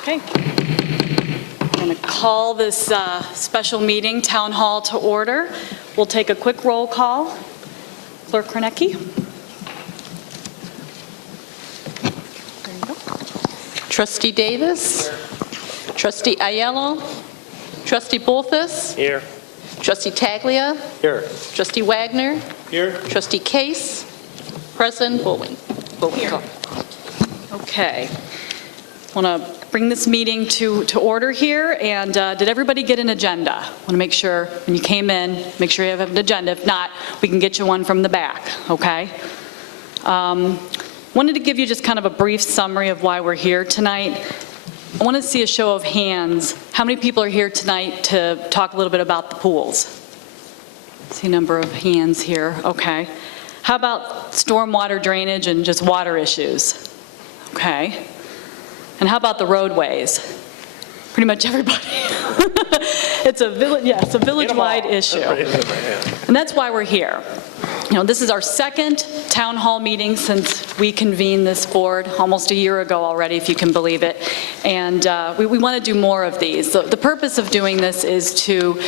Okay. I'm going to call this special meeting, Town Hall, to order. We'll take a quick roll call. Clerk Kornecki. There you go. Trustee Davis. Here. Trustee Aiello. Trustee Bolthus. Here. Trustee Taglia. Here. Trustee Wagner. Here. Trustee Case. President Bullwinkle. Okay. I want to bring this meeting to order here, and did everybody get an agenda? I want to make sure when you came in, make sure you have an agenda. If not, we can get you one from the back, okay? Wanted to give you just kind of a brief summary of why we're here tonight. I want to see a show of hands. How many people are here tonight to talk a little bit about the pools? See a number of hands here, okay. How about stormwater drainage and just water issues? Okay. And how about the roadways? Pretty much everybody. It's a village, yes, a village-wide issue. And that's why we're here. You know, this is our second town hall meeting since we convened this board almost a year ago already, if you can believe it. And we want to do more of these. The purpose of doing this is to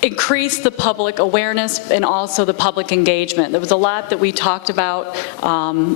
increase the public awareness and also the public engagement. There was a lot that we talked about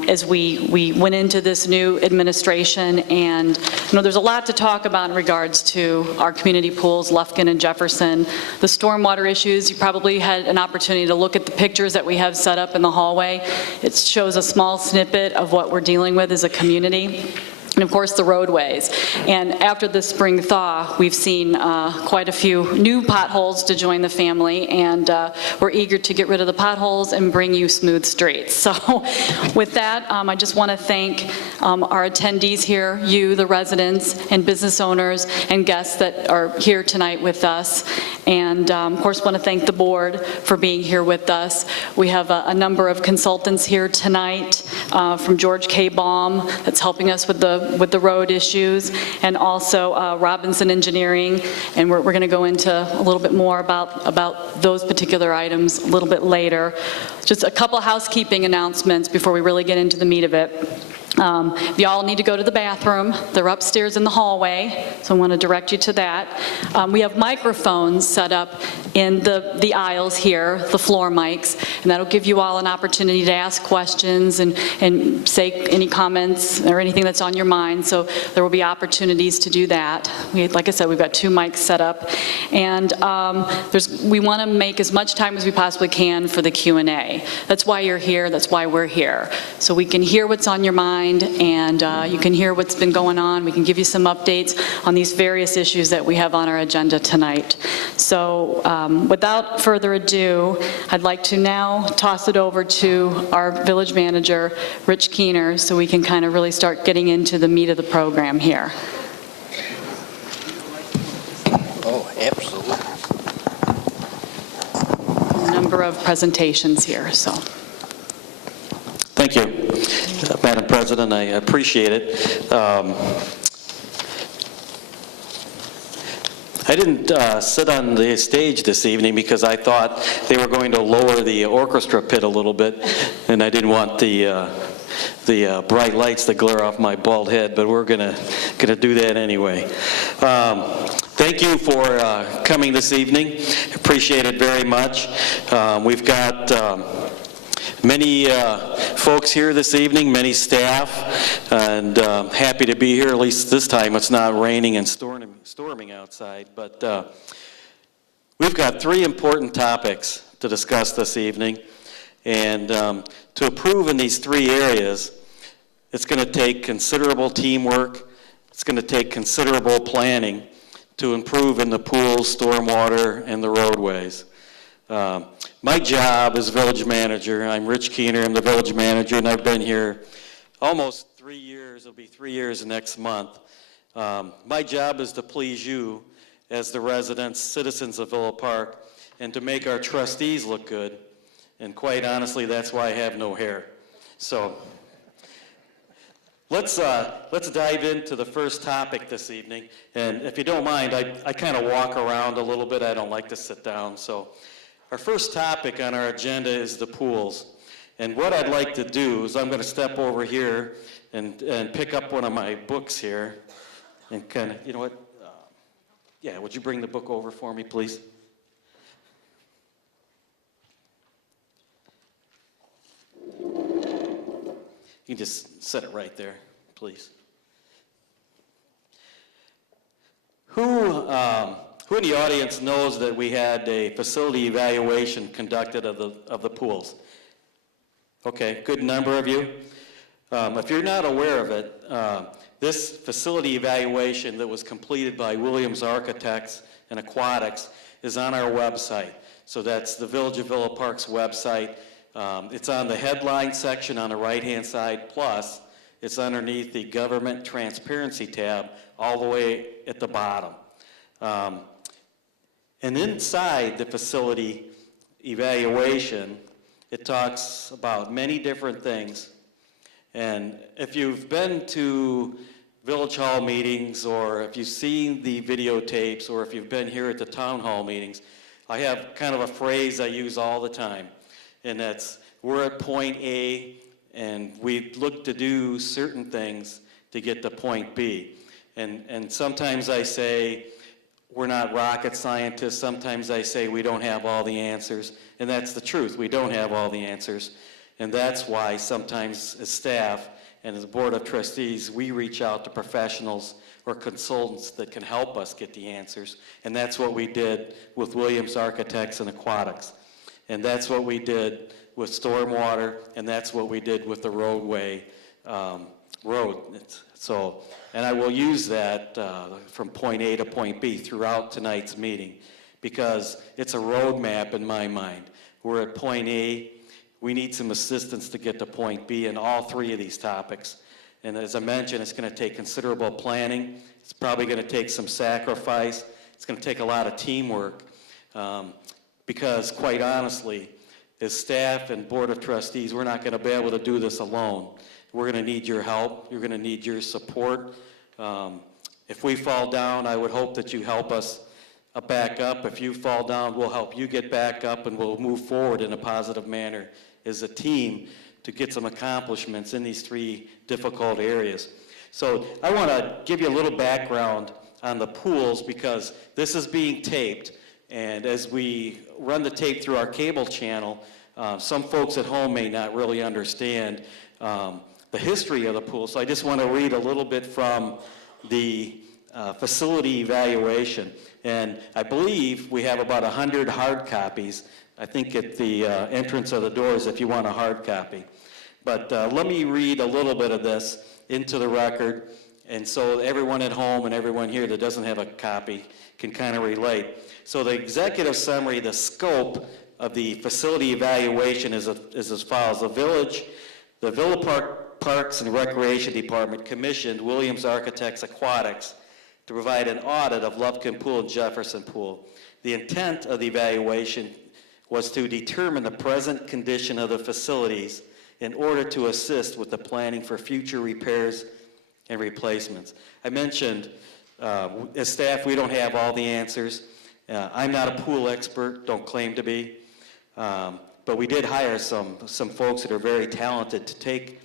as we went into this new administration, and you know, there's a lot to talk about in regards to our community pools, Lufkin and Jefferson. The stormwater issues, you probably had an opportunity to look at the pictures that we have set up in the hallway. It shows a small snippet of what we're dealing with as a community. And of course the roadways. And after the spring thaw, we've seen quite a few new potholes to join the family, and we're eager to get rid of the potholes and bring you smooth streets. So with that, I just want to thank our attendees here, you, the residents and business owners and guests that are here tonight with us. And of course want to thank the board for being here with us. We have a number of consultants here tonight from George K. Baum that's helping us with the road issues, and also Robinson Engineering, and we're going to go into a little bit more about those particular items a little bit later. Just a couple housekeeping announcements before we really get into the meat of it. If y'all need to go to the bathroom, they're upstairs in the hallway, so I want to direct you to that. We have microphones set up in the aisles here, the floor mics, and that'll give you all an opportunity to ask questions and say any comments or anything that's on your mind, so there will be opportunities to do that. Like I said, we've got 2 mics set up, and we want to make as much time as we possibly can for the Q&A. That's why you're here, that's why we're here, so we can hear what's on your mind, and you can hear what's been going on. We can give you some updates on these various issues that we have on our agenda tonight. So without further ado, I'd like to now toss it over to our village manager, Rich Keener, so we can kind of really start getting into the meat of the program here. Oh, absolutely. A number of presentations here, so. Thank you, Madam President. I appreciate it. I didn't sit on the stage this evening because I thought they were going to lower the orchestra pit a little bit, and I didn't want the bright lights to glare off my bald head, but we're gonna do that anyway. Thank you for coming this evening. Appreciate it very much. We've got many folks here this evening, many staff, and happy to be here. At least this time it's not raining and storming outside. But we've got 3 important topics to discuss this evening. And to improve in these 3 areas, it's going to take considerable teamwork. It's going to take considerable planning to improve in the pools, stormwater, and the roadways. My job as village manager, I'm Rich Keener, I'm the village manager, and I've been here almost 3 years. It'll be 3 years next month. My job is to please you as the residents, citizens of Villa Park, and to make our trustees look good. And quite honestly, that's why I have no hair. So let's dive into the first topic this evening. And if you don't mind, I kind of walk around a little bit. I don't like to sit down. So our first topic on our agenda is the pools. And what I'd like to do is I'm going to step over here and pick up one of my books here. and kind of, you know what? Yeah, would you bring the book over for me, please? You can just set it right there, please. Who in the audience knows that we had a facility evaluation conducted of the pools? Okay, good number of you. If you're not aware of it, this facility evaluation that was completed by Williams Architects and Aquatics is on our website. So that's the Village of Villa Park's website. It's on the headline section on the right-hand side, plus it's underneath the Government Transparency tab all the way at the bottom. And inside the facility evaluation, it talks about many different things. And if you've been to Village Hall meetings, or if you've seen the videotapes, or if you've been here at the Town Hall meetings, I have kind of a phrase I use all the time. And that's, we're at point A, and we look to do certain things to get to point B. And sometimes I say, we're not rocket scientists. Sometimes I say we don't have all the answers. And that's the truth. We don't have all the answers. And that's why sometimes as staff and as a board of trustees, we reach out to professionals or consultants that can help us get the answers. And that's what we did with Williams Architects and Aquatics. And that's what we did with stormwater, and that's what we did with the roadway road. And I will use that from point A to point B throughout tonight's meeting, because it's a roadmap in my mind. We're at point A, we need some assistance to get to point B in all three of these topics. And as I mentioned, it's going to take considerable planning. It's probably going to take some sacrifice. It's going to take a lot of teamwork. Because quite honestly, as staff and board of trustees, we're not going to be able to do this alone. We're going to need your help. You're going to need your support. If we fall down, I would hope that you help us back up. If you fall down, we'll help you get back up, and we'll move forward in a positive manner as a team to get some accomplishments in these three difficult areas. So I want to give you a little background on the pools, because this is being taped. And as we run the tape through our cable channel, some folks at home may not really understand the history of the pool. So I just want to read a little bit from the facility evaluation. And I believe we have about 100 hard copies, I think at the entrance of the doors if you want a hard copy. But let me read a little bit of this into the record, and so everyone at home and everyone here that doesn't have a copy can kind of relate. So the executive summary, the scope of the facility evaluation is as follows. The Villa Parks and Recreation Department commissioned Williams Architects Aquatics to provide an audit of Lufkin Pool and Jefferson Pool. The intent of the evaluation was to determine the present condition of the facilities in order to assist with the planning for future repairs and replacements. I mentioned, as staff, we don't have all the answers. I'm not a pool expert, don't claim to be, but we did hire some folks that are very talented to take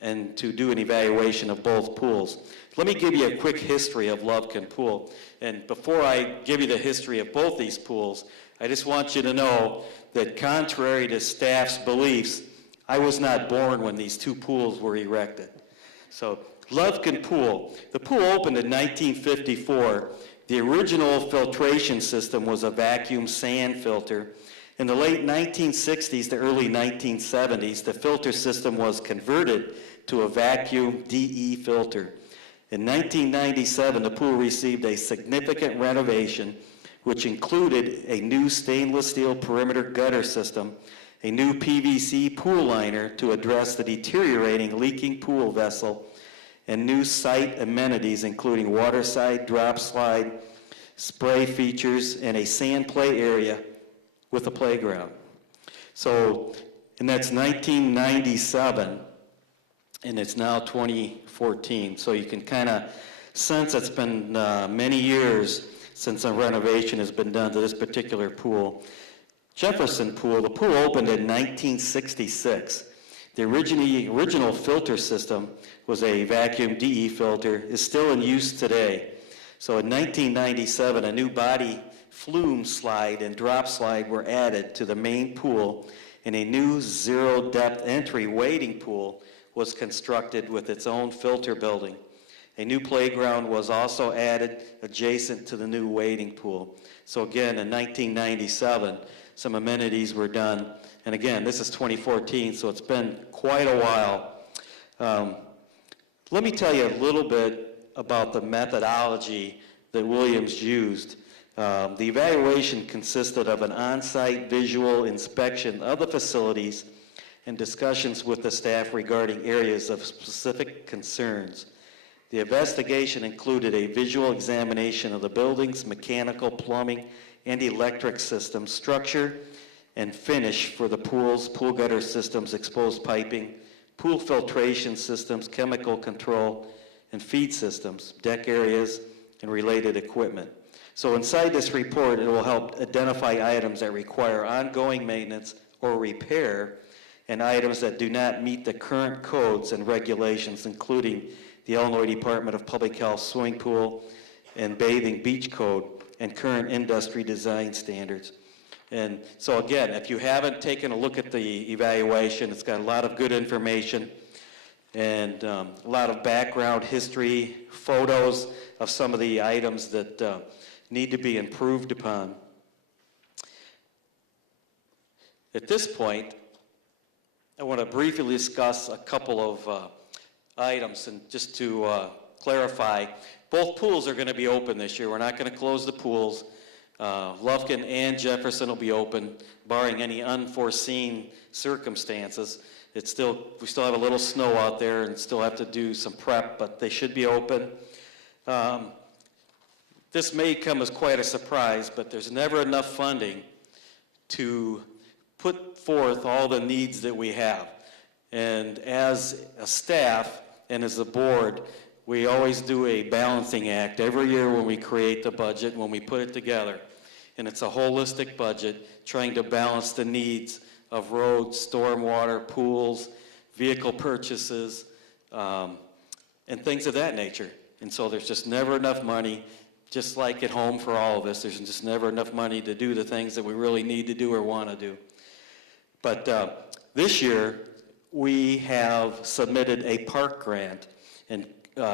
and to do an evaluation of both pools. Let me give you a quick history of Lufkin Pool. And before I give you the history of both these pools, I just want you to know that contrary to staff's beliefs, I was not born when these two pools were erected. So Lufkin Pool, the pool opened in 1954. The original filtration system was a vacuum sand filter. In the late 1960s to early 1970s, the filter system was converted to a vacuum DE filter. In 1997, the pool received a significant renovation, which included a new stainless steel perimeter gutter system, a new PVC pool liner to address the deteriorating leaking pool vessel, and new site amenities including waterside, drop slide, spray features, and a sand play area with a playground. So, and that's 1997, and it's now 2014. So you can kind of sense it's been many years since a renovation has been done to this particular pool. Jefferson Pool, the pool opened in 1966. The original filter system was a vacuum DE filter, is still in use today. So in 1997, a new body flume slide and drop slide were added to the main pool, and a new zero-depth entry wading pool was constructed with its own filter building. A new playground was also added adjacent to the new wading pool. So again, in 1997, some amenities were done. And again, this is 2014, so it's been quite a while. Let me tell you a little bit about the methodology that Williams used. The evaluation consisted of an on-site visual inspection of the facilities and discussions with the staff regarding areas of specific concerns. The investigation included a visual examination of the building's mechanical, plumbing, and electric system structure and finish for the pools, pool gutter systems, exposed piping, pool filtration systems, chemical control, and feed systems, deck areas, and related equipment. So inside this report, it will help identify items that require ongoing maintenance or repair and items that do not meet the current codes and regulations, including the Illinois Department of Public Health Swimming Pool and Bathing Beach Code and current industry design standards. And so again, if you haven't taken a look at the evaluation, it's got a lot of good information and a lot of background history, photos of some of the items that need to be improved upon. At this point, I want to briefly discuss a couple of items, and just to clarify, both pools are going to be open this year. We're not going to close the pools. Lufkin and Jefferson will be open, barring any unforeseen circumstances. We still have a little snow out there and still have to do some prep, but they should be open. This may come as quite a surprise, but there's never enough funding to put forth all the needs that we have. And as a staff and as a board, we always do a balancing act every year when we create the budget, when we put it together. And it's a holistic budget trying to balance the needs of roads, stormwater, pools, vehicle purchases, and things of that nature. And so there's just never enough money, just like at home for all of us. There's just never enough money to do the things that we really need to do or want to do. But this year, we have submitted a park grant, and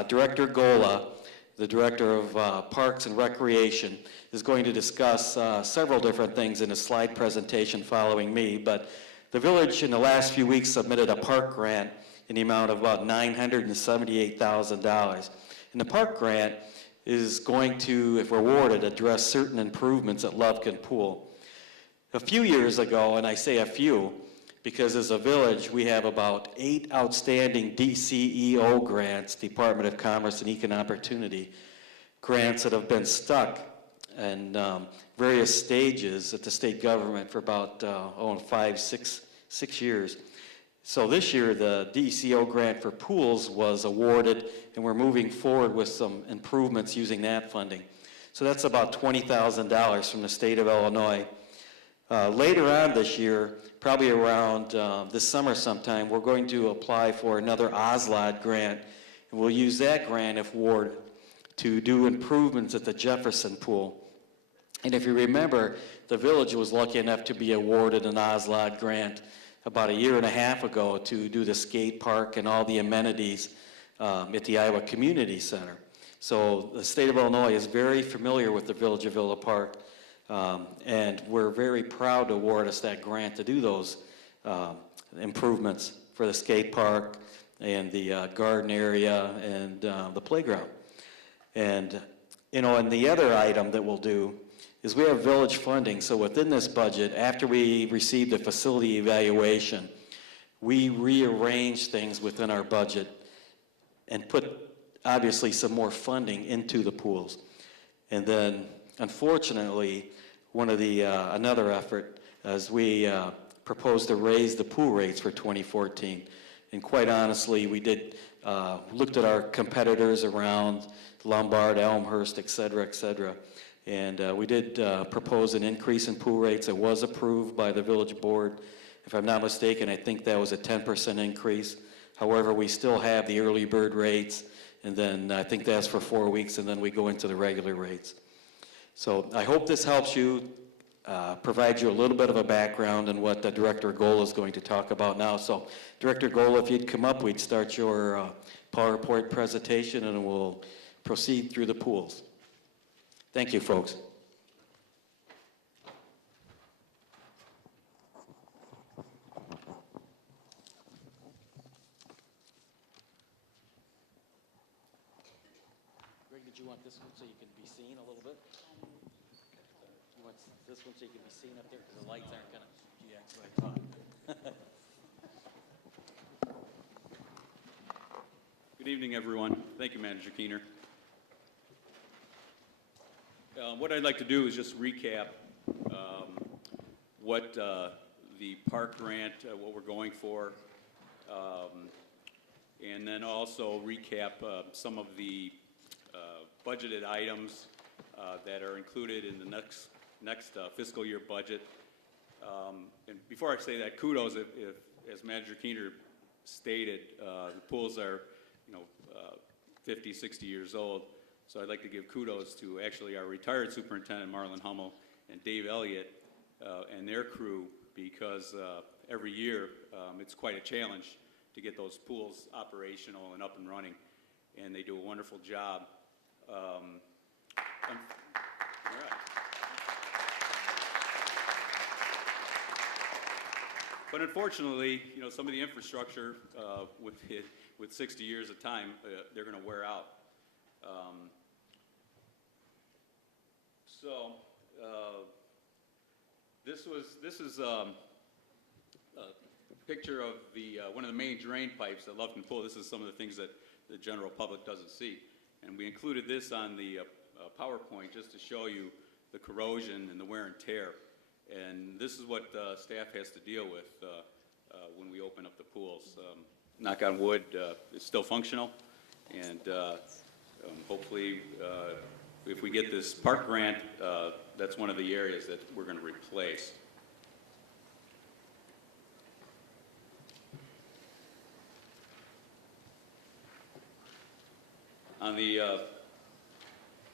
Director Gola, the Director of Parks and Recreation, is going to discuss several different things in a slide presentation following me, but the village in the last few weeks submitted a park grant in the amount of about $978,000. And the park grant is going to, if awarded, address certain improvements at Lufkin Pool. A few years ago, and I say a few, because as a village, we have about 8 outstanding DCEO grants, Department of Commerce and Economic Opportunity, grants that have been stuck in various stages at the state government for about 6 years. So this year, the DCEO grant for pools was awarded, and we're moving forward with some improvements using that funding. So that's about $20,000 from the state of Illinois. Later on this year, probably around this summer sometime, we're going to apply for another OSLOD grant, and we'll use that grant if awarded to do improvements at the Jefferson Pool. And if you remember, the village was lucky enough to be awarded an OSLOD grant about 1.5 years ago to do the skate park and all the amenities at the Iowa Community Center. So the state of Illinois is very familiar with the Village of Villa Park. And we're very proud to award us that grant to do those improvements for the skate park and the garden area and the playground. And, and the other item that we'll do is we have village funding. So within this budget, after we receive the facility evaluation, we rearrange things within our budget and put, obviously, some more funding into the pools. And then, unfortunately, another effort is we proposed to raise the pool rates for 2014. And quite honestly, we did looked at our competitors around Lombard, Elmhurst, et cetera, and we did propose an increase in pool rates. It was approved by the village board If I'm not mistaken, I think that was a 10% increase. However, we still have the early bird rates, and then I think that's for 4 weeks, and then we go into the regular rates. So I hope this helps you, provide you a little bit of a background on what Director Gola is going to talk about now. So Director Gola, if you'd come up, we'd start your PowerPoint presentation, and we'll proceed through the pools. Thank you, folks. Greg, did you want this one so you can be seen a little bit? You want this one so you can be seen up there because the lights aren't going to... Yeah, that's what I thought. Good evening, everyone. Thank you, Manager Keener. What I'd like to do is just recap what the park grant, what we're going for, and then also recap some of the budgeted items that are included in the next fiscal year budget. And before I say that, kudos, if as Manager Keener stated, the pools are 50, 60 years old. So I'd like to give kudos to actually our retired superintendent, Marlon Hummel, and Dave Elliott and their crew, because every year it's quite a challenge to get those pools operational and up and running, and they do a wonderful job. All right. But unfortunately, some of the infrastructure with 60 years of time, they're going to wear out. This is a picture of one of the main drain pipes at Lufkin Pool. This is some of the things that the general public doesn't see, and we included this on the PowerPoint just to show you the corrosion and the wear and tear. And this is what staff has to deal with when we open up the pools. Knock on wood, it's still functional, and hopefully if we get this park grant, that's one of the areas that we're going to replace. On the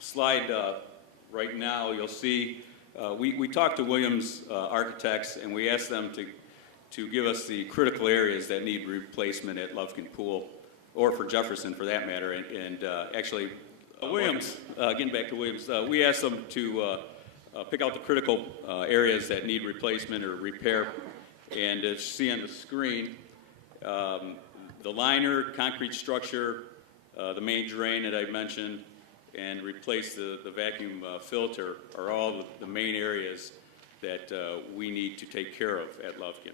slide right now, you'll see we talked to Williams Architects, and we asked them to give us the critical areas that need replacement at Lufkin Pool, or for Jefferson for that matter. And actually, Williams, getting back to Williams, we asked them to pick out the critical areas that need replacement or repair. And as you see on the screen, the liner, concrete structure, the main drain that I mentioned, and replace the vacuum filter are all the main areas that we need to take care of at Lufkin.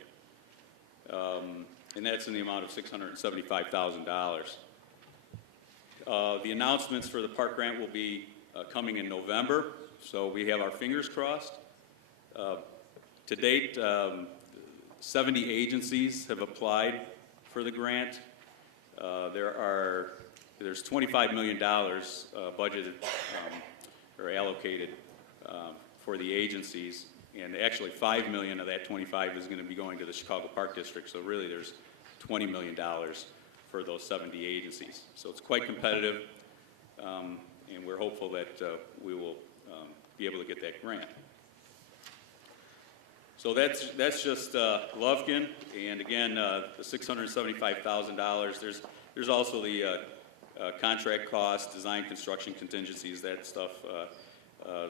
And that's in the amount of $675,000. The announcements for the park grant will be coming in November, so we have our fingers crossed. To date, 70 agencies have applied for the grant. There's $25 million budgeted or allocated for the agencies, and actually $5 million of that 25 is going to be going to the Chicago Park District. So really, there's $20 million for those 70 agencies. So it's quite competitive, and we're hopeful that we will be able to get that grant. So that's just Lufkin, and again, the $675,000. There's also the contract costs, design, construction contingencies, that stuff.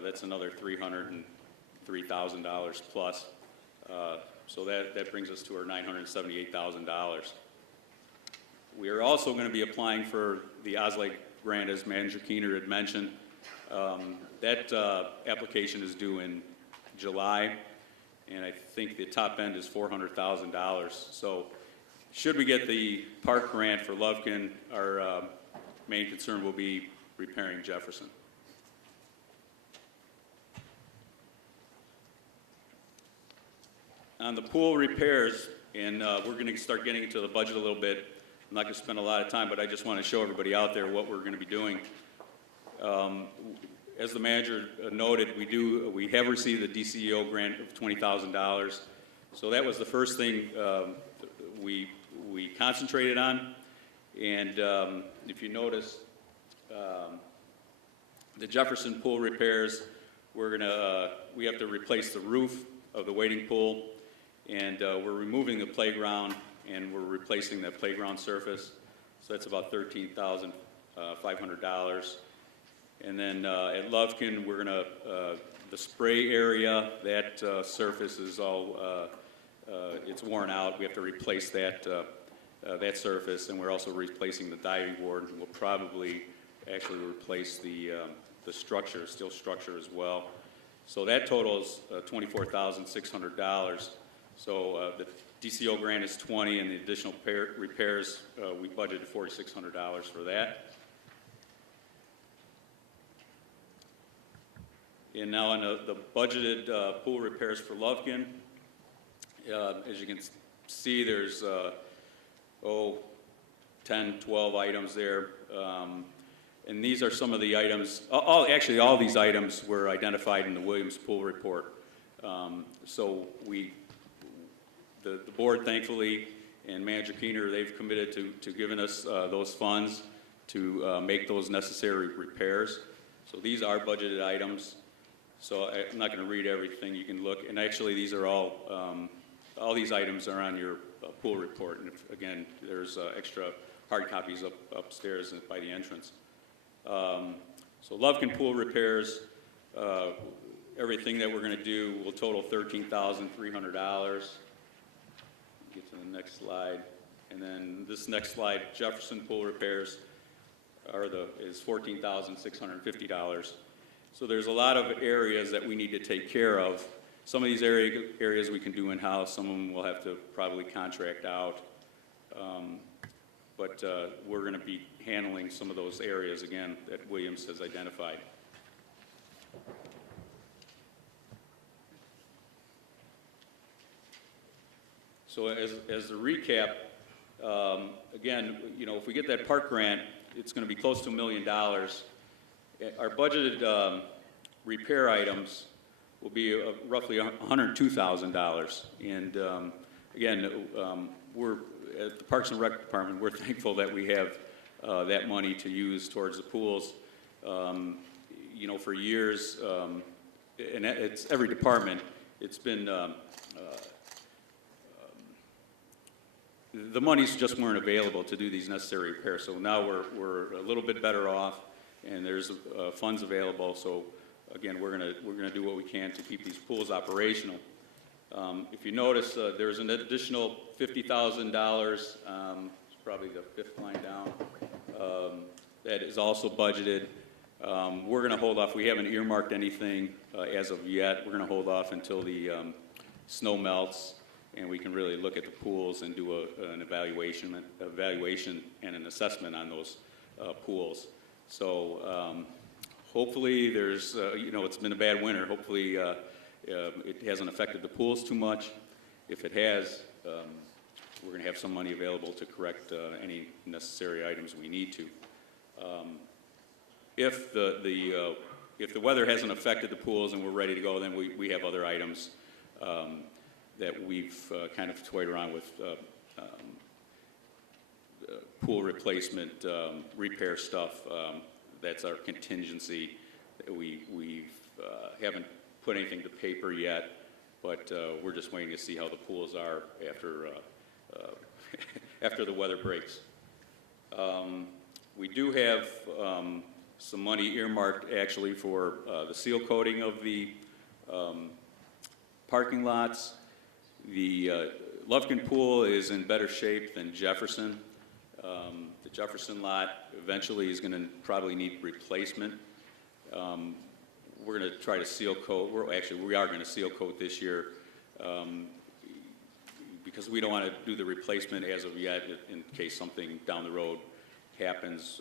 That's another $303,000 plus. So that brings us to our $978,000. We are also going to be applying for the Oslake grant, as Manager Keener had mentioned. That application is due in July, and I think the top end is $400,000. So should we get the park grant for Lufkin, our main concern will be repairing Jefferson. On the pool repairs, and we're going to start getting into the budget a little bit. I'm not going to spend a lot of time, but I just want to show everybody out there what we're going to be doing. As the manager noted, we have received a DCEO grant of $20,000. So that was the first thing we concentrated on. And if you notice, the Jefferson pool repairs, we have to replace the roof of the wading pool, and we're removing the playground, and we're replacing that playground surface. So that's about $13,500. And then at Lovekin, we're going to, the spray area, that surface is all, it's worn out. We have to replace that surface, and we're also replacing the diving board. We'll probably actually replace the structure, steel structure as well. So that totals $24,600. So the DCO grant is 20, and the additional repairs, we budgeted $4,600 for that. And now on the budgeted pool repairs for Lovekin, as you can see, there's 10, 12 items there. And these are some of the items, actually all these items were identified in the Williams Pool Report. So the board, thankfully, and Manager Keener, they've committed to giving us those funds to make those necessary repairs. So these are budgeted items. So I'm not going to read everything. You can look. And actually, these are all these items are on your pool report. And again, there's extra hard copies upstairs by the entrance. So Lovekin pool repairs, everything that we're going to do will total $13,300. Get to the next slide. And then this next slide, Jefferson pool repairs is $14,650. So there's a lot of areas that we need to take care of. Some of these areas we can do in-house. Some of them we'll have to probably contract out. But we're going to be handling some of those areas, again, that Williams has identified. So as a recap, again, if we get that park grant, it's going to be close to $1 million. Our budgeted repair items will be roughly $102,000. And again, we're at the Parks and Rec Department, we're thankful that we have that money to use towards the pools. For years, and it's every department, it's been, the monies just weren't available to do these necessary repairs. So now we're a little bit better off, and there's funds available. So again, we're gonna do what we can to keep these pools operational. If you notice, there's an additional $50,000, it's probably the fifth line down, that is also budgeted. We're going to hold off. We haven't earmarked anything as of yet. We're going to hold off until the snow melts, and we can really look at the pools and do an evaluation and an assessment on those pools. So hopefully there's, it's been a bad winter. Hopefully it hasn't affected the pools too much. If it has, we're going to have some money available to correct any necessary items we need to. If the weather hasn't affected the pools and we're ready to go, then we have other items that we've kind of toyed around with, pool replacement, repair stuff. That's our contingency. We haven't put anything to paper yet, but we're just waiting to see how the pools are after after the weather breaks. We do have some money earmarked actually for the seal coating of the parking lots. The Lovekin pool is in better shape than Jefferson. The Jefferson lot eventually is going to probably need replacement. We're going to try to seal coat. We are going to seal coat this year because we don't want to do the replacement as of yet in case something down the road happens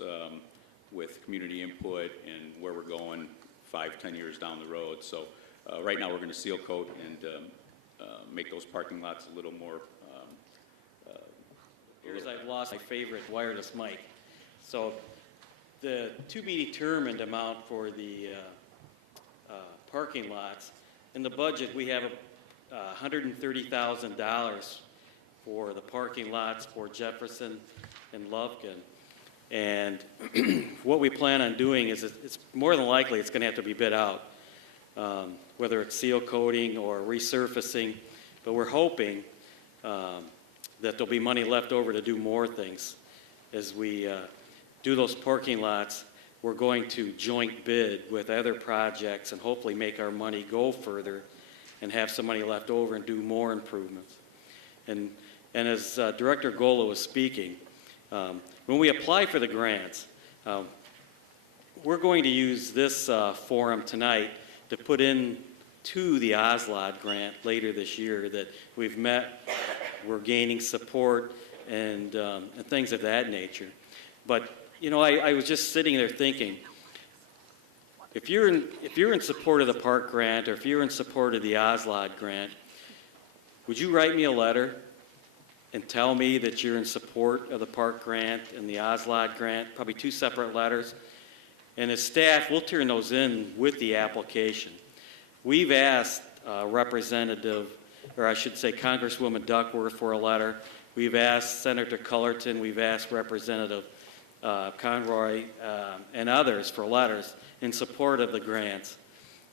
with community input and where we're going 5-10 years down the road. So right now we're going to seal coat and make those parking lots a little more. Here's I've lost my favorite wireless mic. So the to be determined amount for the parking lots, in the budget we have $130,000 for the parking lots for Jefferson and Lovekin. And what we plan on doing is it's more than likely it's going to have to be bid out, whether it's seal coating or resurfacing. But we're hoping that there'll be money left over to do more things. As we do those parking lots, we're going to joint bid with other projects and hopefully make our money go further and have some money left over and do more improvements. And as Director Gola was speaking, when we apply for the grants, we're going to use this forum tonight to put in to the OSLOD grant later this year that we've met, we're gaining support and things of that nature. But, you know, I was just sitting there thinking, if you're in support of the park grant or if you're in support of the OSLOD grant, would you write me a letter and tell me that you're in support of the park grant and the OSLOD grant, probably two separate letters? And as staff, we'll turn those in with the application. We've asked Representative, or I should say Congresswoman Duckworth for a letter. We've asked Senator Cullerton, we've asked Representative Conroy and others for letters in support of the grants.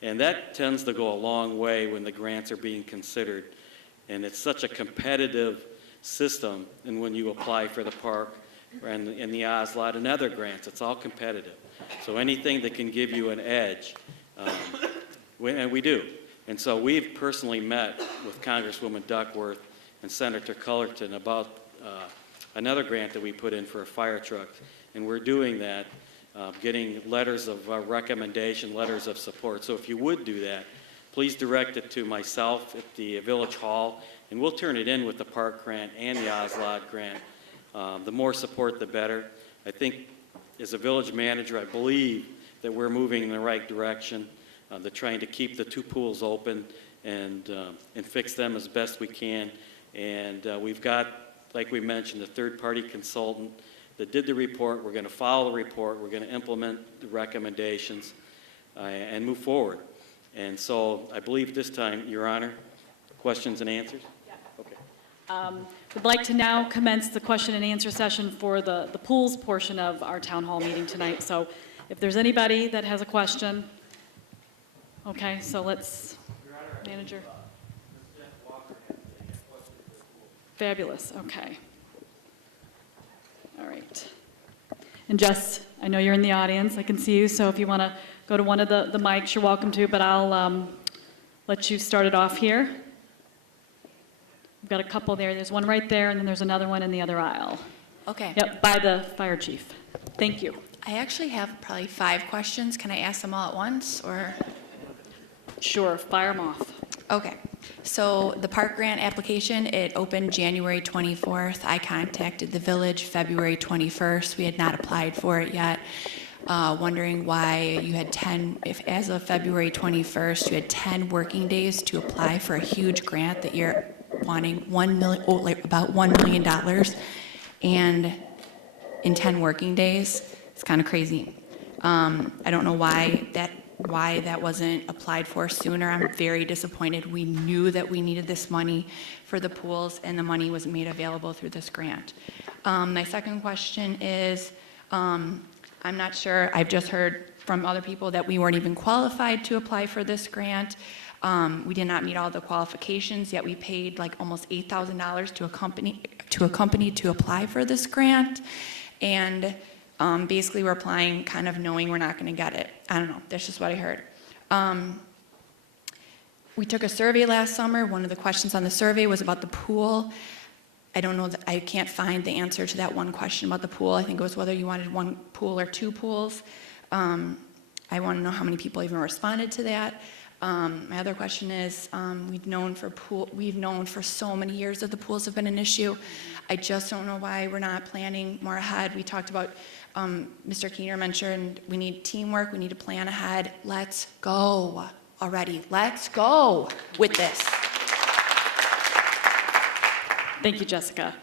And that tends to go a long way when the grants are being considered. And it's such a competitive system, and when you apply for the park and the OSLOD and other grants, it's all competitive. So anything that can give you an edge, and we do. And so we've personally met with Congresswoman Duckworth and Senator Cullerton about another grant that we put in for a fire truck, and we're doing that, getting letters of recommendation, letters of support. So if you would do that, please direct it to myself at the Village Hall, and we'll turn it in with the park grant and the OSLOD grant. The more support, the better. I think as a village manager, I believe that we're moving in the right direction. They're trying to keep the two pools open and fix them as best we can. And we've got, like we mentioned, a third-party consultant that did the report. We're going to follow the report. We're going to implement the recommendations and move forward. And so I believe this time, Your Honor, questions and answers? Yeah. Okay. We'd like to now commence the question and answer session for the pools portion of our town hall meeting tonight. So if there's anybody that has a question, okay, so let's, manager. Fabulous, okay. All right. And Jess, I know you're in the audience, I can see you, so if you want to go to one of the mics, you're welcome to, but I'll let you start it off here. We've got a couple there. There's one right there, and then there's another one in the other aisle. Okay. Yep, by the fire chief. Thank you. I actually have probably 5 questions. Can I ask them all at once, or? Sure, fire them off. Okay. So the park grant application, it opened January 24th. I contacted the village February 21st. We had not applied for it yet. Wondering why you had 10, if as of February 21st, you had 10 working days to apply for a huge grant that you're wanting about $1 million, and in 10 working days. It's kind of crazy. I don't know why that wasn't applied for sooner. I'm very disappointed. We knew that we needed this money for the pools, and the money was made available through this grant. My second question is, I'm not sure, I've just heard from other people that we weren't even qualified to apply for this grant. We did not meet all the qualifications, yet we paid like almost $8,000 to a company to apply for this grant. And basically we're applying kind of knowing we're not going to get it. I don't know, that's just what I heard. We took a survey last summer. One of the questions on the survey was about the pool. I don't know, I can't find the answer to that one question about the pool. I think it was whether you wanted 1 pool or 2 pools. I want to know how many people even responded to that. My other question is, we've known for so many years that the pools have been an issue. I just don't know why we're not planning more ahead. We talked about, Mr. Keener mentioned we need teamwork, we need to plan ahead. Let's go already. Let's go with this. Thank you, Jessica.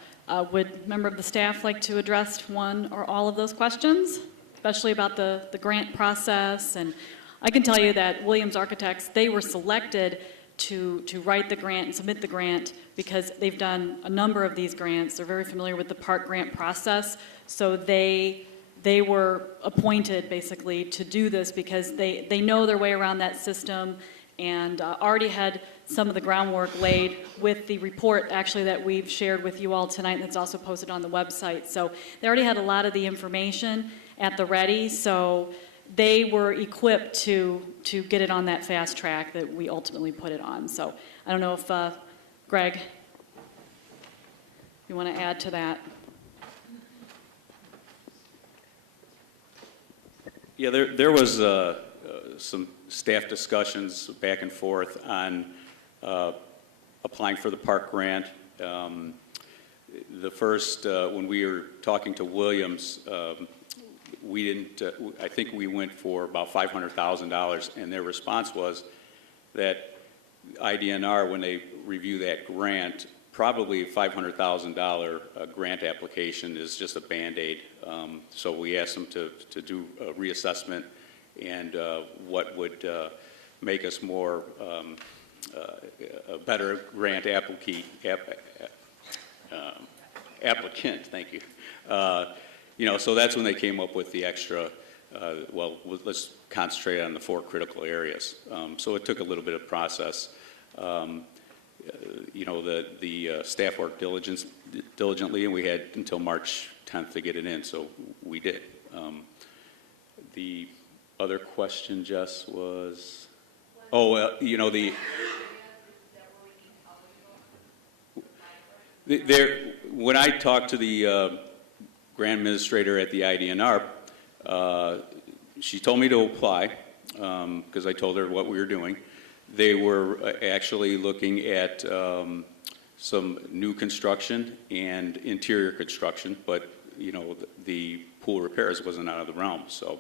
Would a member of the staff like to address one or all of those questions, especially about the grant process? And I can tell you that Williams Architects, they were selected to write the grant and submit the grant because they've done a number of these grants. They're very familiar with the park grant process. So they were appointed basically to do this because they know their way around that system and already had some of the groundwork laid with the report actually that we've shared with you all tonight and that's also posted on the website. So they already had a lot of the information at the ready, so they were equipped to get it on that fast track that we ultimately put it on. So I don't know if, Greg, you want to add to that? Yeah, there was some staff discussions back and forth on applying for the park grant. The first, when we were talking to Williams, we didn't, I think we went for about $500,000, and their response was that IDNR, when they review that grant, probably a $500,000 grant application is just a Band-Aid. So we asked them to do a reassessment and what would make us more a better grant applicant. Thank you. You know, so that's when they came up with the extra. Well, let's concentrate on the 4 critical areas. So it took a little bit of process. You know, the staff worked diligently, and we had until March 10th to get it in, so we did. The other question, Jess, was, you know, when I talked to the grant administrator at the IDNR, she told me to apply because I told her what we were doing. They were actually looking at some new construction and interior construction, but you know the pool repairs wasn't out of the realm. So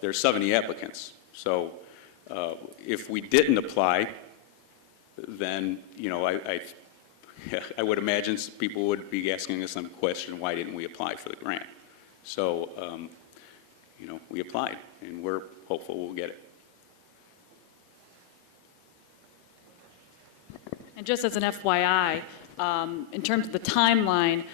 there's 70 applicants. So if we didn't apply, then you know I would imagine people would be asking us some question: why didn't we apply for the grant? So you know we applied, and we're hopeful we'll get it. And just as an FYI, in terms of the timeline,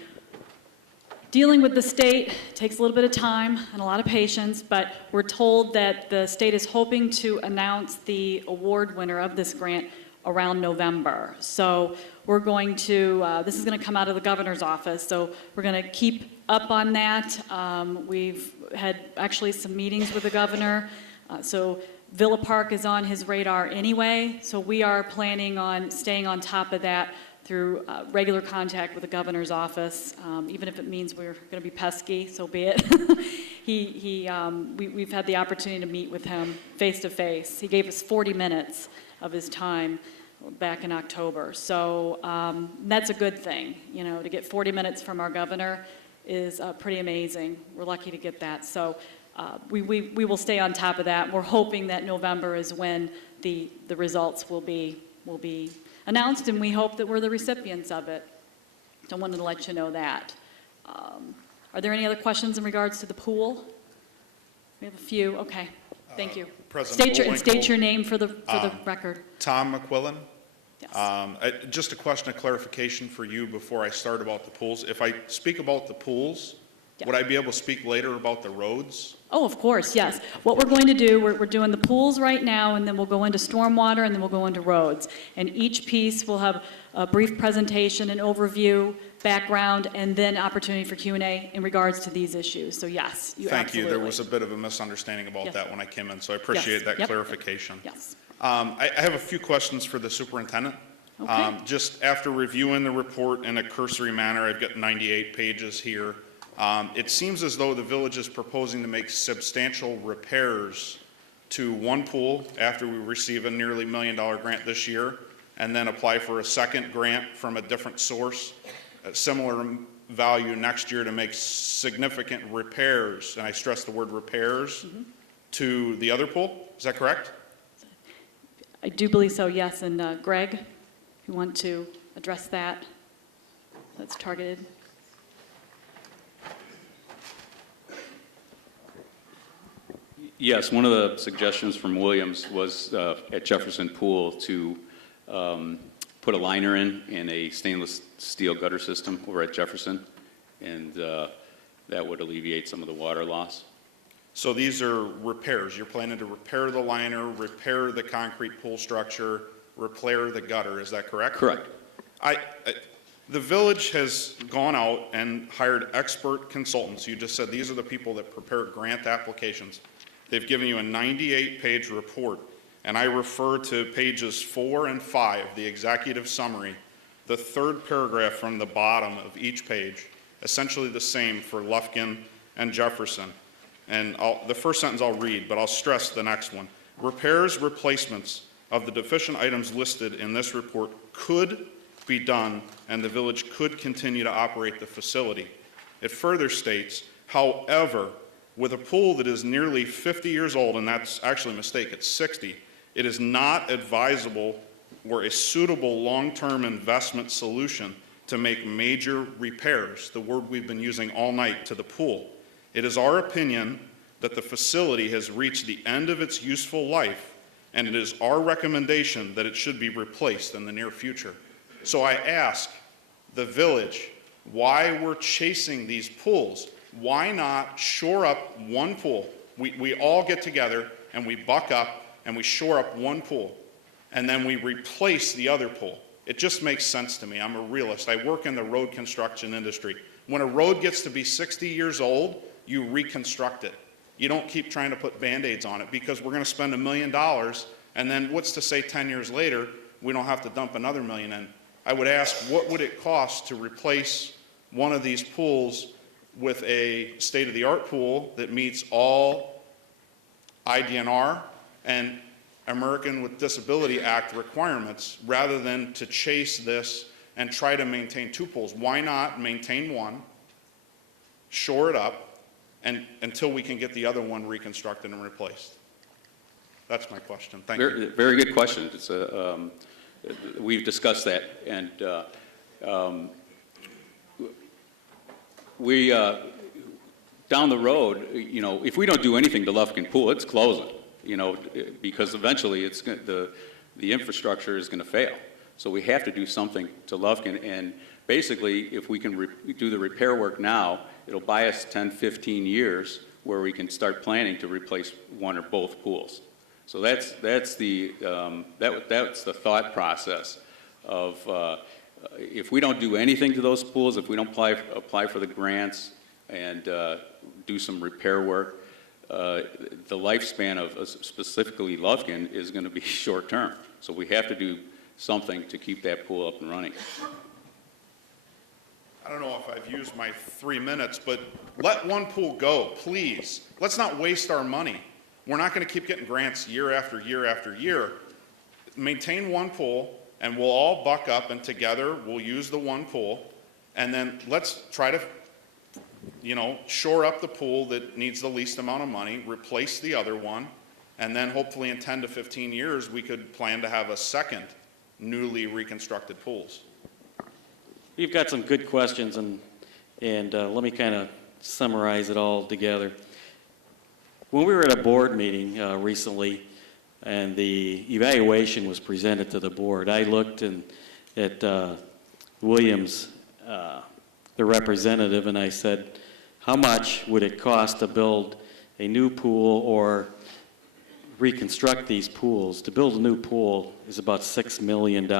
dealing with the state takes a little bit of time and a lot of patience, but we're told that the state is hoping to announce the award winner of this grant around November. So we're going to, this is going to come out of the governor's office, so we're going to keep up on that. We've had actually some meetings with the governor, so Villa Park is on his radar anyway, so we are planning on staying on top of that through regular contact with the governor's office, even if it means we're going to be pesky, so be it. We've had the opportunity to meet with him face to face. He gave us 40 minutes of his time back in October, so that's a good thing. You know, to get 40 minutes from our governor is pretty amazing. We're lucky to get that. So. We will stay on top of that. We're hoping that November is when the results will be announced, and we hope that we're the recipients of it. So I wanted to let you know that. Are there any other questions in regards to the pool? We have a few. Okay. Thank you. President State your name for the record. Tom McQuillan. Yes. Just a question of clarification for you before I start about the pools. If I speak about the pools, Yeah. would I be able to speak later about the roads? Oh, of course, yes. What we're going to do, we're doing the pools right now, and then we'll go into stormwater, and then we'll go into roads. And each piece will have a brief presentation, an overview, background, and then opportunity for Q&A in regards to these issues. So yes, you Thank absolutely. you. There was a bit of a misunderstanding about Yes. that when I came in, so I appreciate that Yep. clarification. Yes. I have a few questions for the superintendent. Okay. Just after reviewing the report in a cursory manner, I've got 98 pages here. It seems as though the village is proposing to make substantial repairs to one pool after we receive a nearly $1 million grant this year, and then apply for a second grant from a different source at similar value next year to make significant repairs, and I stress the word repairs, to the other pool. Is that correct? I do believe so, yes. And Greg, if you want to address that, that's targeted. Yes, one of the suggestions from Williams was at Jefferson Pool to put a liner in a stainless steel gutter system over at Jefferson, and that would alleviate some of the water loss. So these are repairs. You're planning to repair the liner, repair the concrete pool structure, repair the gutter, is that correct? Correct. The village has gone out and hired expert consultants. You just said these are the people that prepare grant applications. They've given you a 98-page report, and I refer to pages 4 and 5, the executive summary, the third paragraph from the bottom of each page, essentially the same for Lufkin and Jefferson. And the first sentence I'll read, but I'll stress the next one. Repairs, replacements of the deficient items listed in this report could be done, and the village could continue to operate the facility. It further states, however, with a pool that is nearly 50 years old, and that's actually a mistake, it's 60, it is not advisable or a suitable long-term investment solution to make major repairs, the word we've been using all night, to the pool. It is our opinion that the facility has reached the end of its useful life, and it is our recommendation that it should be replaced in the near future. So I ask the village why we're chasing these pools. Why not shore up one pool? We all get together and we buck up and we shore up one pool, and then we replace the other pool. It just makes sense to me. I'm a realist. I work in the road construction industry. When a road gets to be 60 years old, you reconstruct it. You don't keep trying to put Band-Aids on it, because we're going to spend $1 million, and then what's to say 10 years later we don't have to dump another $1 million in. I would ask, what would it cost to replace one of these pools with a state-of-the-art pool that meets all IDNR and American with Disability Act requirements, rather than to chase this and try to maintain two pools? Why not maintain one, shore it up, and until we can get the other one reconstructed and replaced? That's my question. Thank you. Very good question. It's we've discussed that, and we down the road, if we don't do anything to Lufkin Pool, it's closing, because eventually the infrastructure is going to fail. So we have to do something to Lufkin, and basically, if we can do the repair work now, it'll buy us 10, 15 years where we can start planning to replace one or both pools. So that's the thought process of if we don't do anything to those pools, if we don't apply for the grants and do some repair work, the lifespan of specifically Lufkin is going to be short term. So we have to do something to keep that pool up and running. I don't know if I've used my 3 minutes, but let one pool go, please. Let's not waste our money. We're not going to keep getting grants year after year after year. Maintain one pool, and we'll all buck up, and together we'll use the one pool, and then let's try to, shore up the pool that needs the least amount of money, replace the other one, and then hopefully in 10 to 15 years we could plan to have a second newly reconstructed pools. You've got some good questions, and let me kind of summarize it all together. When we were at a board meeting recently, and the evaluation was presented to the board, I looked at Williams, the representative, and I said, how much would it cost to build a new pool or reconstruct these pools? To build a new pool is about $6 million.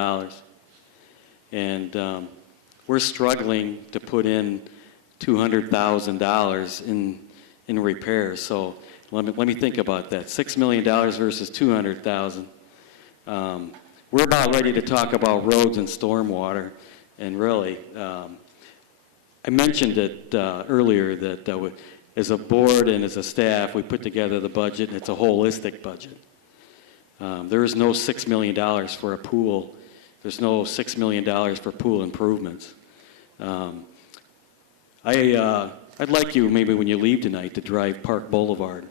And we're struggling to put in $200,000 in repairs. So let me think about that. $6 million versus $200,000. We're about ready to talk about roads and stormwater, and really, I mentioned it earlier that as a board and as a staff, we put together the budget, and it's a holistic budget. There is no $6 million for a pool. There's no $6 million for pool improvements. I'd like you, maybe when you leave tonight, to drive Park Boulevard.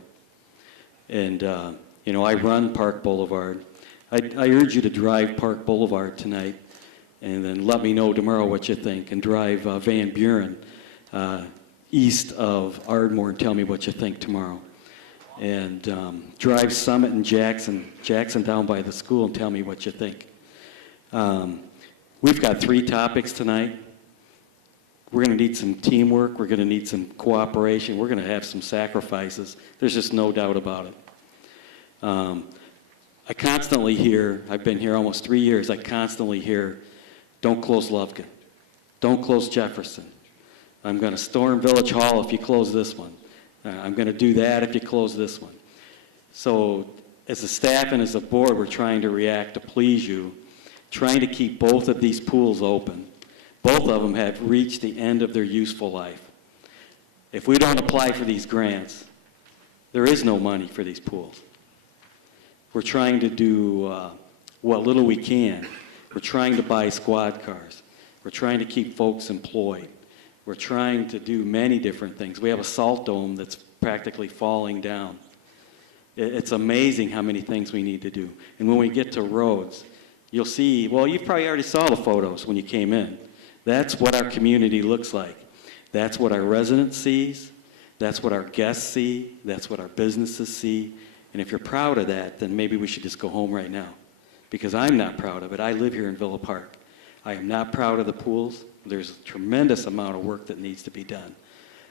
And, I run Park Boulevard. I urge you to drive Park Boulevard tonight, and then let me know tomorrow what you think, and drive Van Buren east of Ardmore and tell me what you think tomorrow. And drive Summit and Jackson down by the school and tell me what you think. We've got 3 topics tonight. We're going to need some teamwork. We're going to need some cooperation. We're going to have some sacrifices. There's just no doubt about it. I constantly hear, I've been here almost 3 years, I constantly hear, don't close Lufkin. Don't close Jefferson. I'm going to storm Village Hall if you close this one. I'm going to do that if you close this one. So as a staff and as a board, we're trying to react to please you, trying to keep both of these pools open. Both of them have reached the end of their useful life. If we don't apply for these grants, there is no money for these pools. We're trying to do what little we can. We're trying to buy squad cars. We're trying to keep folks employed. We're trying to do many different things. We have a salt dome that's practically falling down. It's amazing how many things we need to do. And when we get to roads, you'll see, well, you probably already saw the photos when you came in. That's what our community looks like. That's what our residents sees. That's what our guests see. That's what our businesses see. And if you're proud of that, then maybe we should just go home right now. Because I'm not proud of it. I live here in Villa Park. I am not proud of the pools. There's a tremendous amount of work that needs to be done.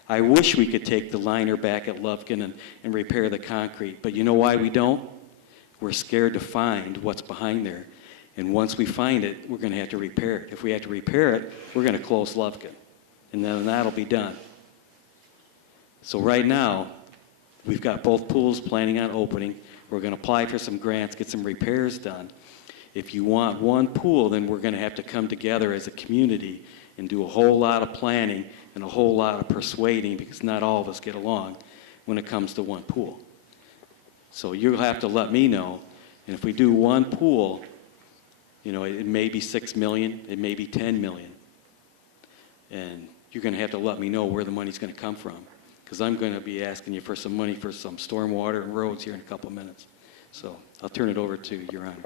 I wish we could take the liner back at Lufkin and repair the concrete. But you know why we don't? We're scared to find what's behind there. And once we find it, we're going to have to repair it. If we have to repair it, we're going to close Lufkin. And then that'll be done. So right now, we've got both pools planning on opening. We're going to apply for some grants, get some repairs done. If you want one pool, then we're going to have to come together as a community and do a whole lot of planning and a whole lot of persuading, because not all of us get along when it comes to one pool. So you'll have to let me know. And if we do one pool, you know, it may be $6 million, it may be $10 million. And you're going to have to let me know where the money's going to come from, because I'm going to be asking you for some money for some stormwater and roads here in a couple of minutes. So I'll turn it over to Your Honor.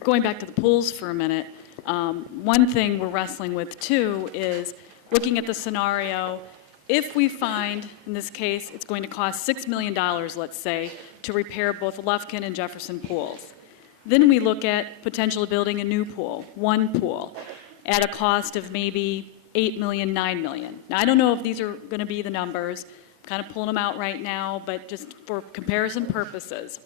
Going back to the pools for a minute, one thing we're wrestling with too is looking at the scenario, if we find, in this case, it's going to cost $6 million, let's say, to repair both Lufkin and Jefferson pools. Then we look at potentially building a new pool, one pool, at a cost of maybe $8 million, $9 million. Now, I don't know if these are going to be the numbers. I'm kind of pulling them out right now, but just for comparison purposes,